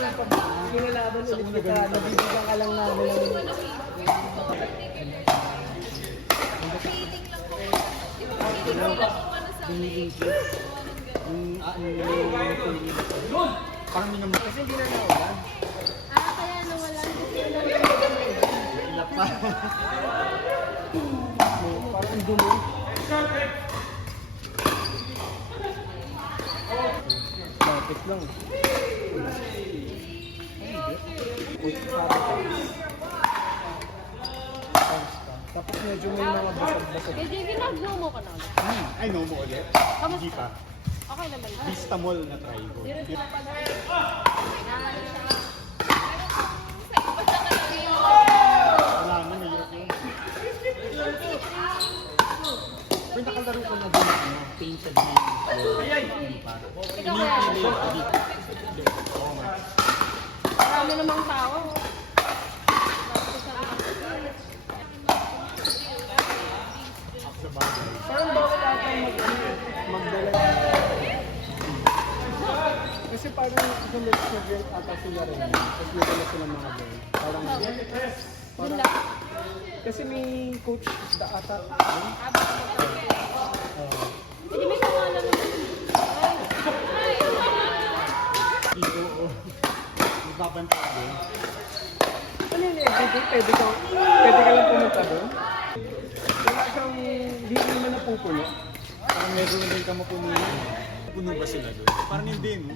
Kinalaban ulit kita, nabibigyan ka lang namin ng... Parang hindi naman. Kasi hindi na naulan. Kaya nawalan kasi Ilap pa. Parang dumi. Lapit lang. Tapos medyo may mga basag-basag. Medyo ginagawa mo ka na. Ay, no mo ulit. Hindi pa. Okay naman. Vistamol na try ko. Wala na, mahirap yun. Pero nakalaro ko na din ano, painted na yung hindi pa. Ikaw kaya. Hindi. Oo nga. Marami namang tao. Sa bagay. Parang bawal atang magdala. Kasi parang kung nag-grant ata sila rin. Tapos nagdala sila mga girl. Parang... Yun lang. Kasi may coach isda ata. Hindi may pangalan naman. Oo. Magbabantay din. Ano yun, everyday pwede ka lang pumunta doon? Wala kang, hindi naman napupuno. Parang meron din ka mapuno. Puno ba sila doon? Parang hindi, no?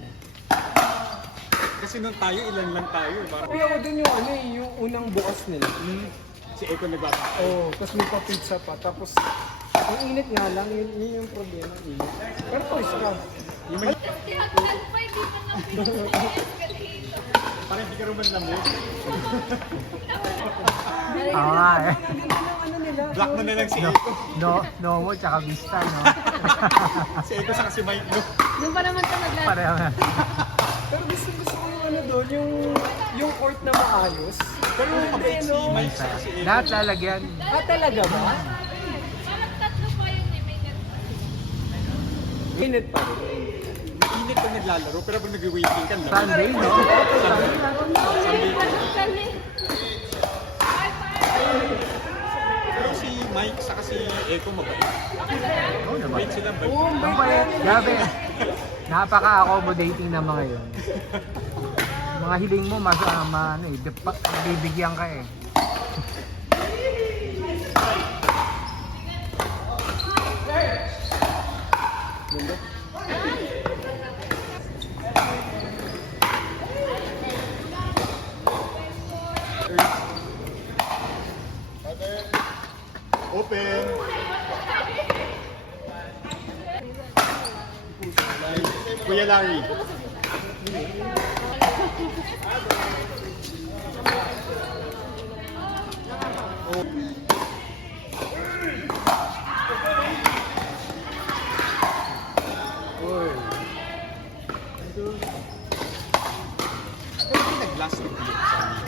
Kasi nung tayo, ilan lang tayo. Parang... Kaya ako doon yung ano eh, yung unang bukas nila. Si Eko nagbabantay. Oo, tapos may pa-pizza pa. Tapos, ang init nga lang, yun yung problema, init. Pero toys ka. Yung may... Parang hindi ka naman lamig. Oo nga eh. Ano nila? Black mo na lang si Eko. Nomo tsaka Vista, no? Si Eko sa kasi Mike, no? Doon pa naman ito naglalaro. Pareho na. Pero gusto ko yung ano doon, yung court na maayos. Pero yung kapit si Mike sa si Eko. Lahat lalagyan. Ah, talaga ba? Parang tatlo pa yun eh. May ganun. Init pa rin. Mainit pag naglalaro, pero pag nag-waiting ka lang. Sunday, no? Pero si Mike sa si Eko mabait. Oo naman. Mabait sila, bait. Ang pala, grabe. Napaka-accommodating na mga yun. Mga hiling mo, ano eh, bibigyan ka eh. Open! Kuya Larry. Uy. Pero hindi nag-last ng clip sa amin.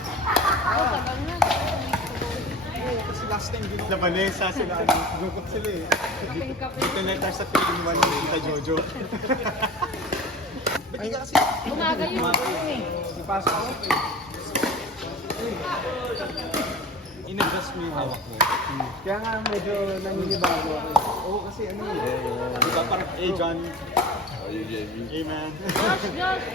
Oo, kasi last time din na Vanessa sila, ano, gukot sila eh. Dito na tayo sa 3-in-1 ni Tita Jojo. Ba't di ka kasi... Umaga yun. Ipasok ako. In-adjust mo yung hawak mo. Kaya nga medyo naninibago ako. Oo, kasi ano eh. Diba parang, hey John. Hey man. Josh, Josh.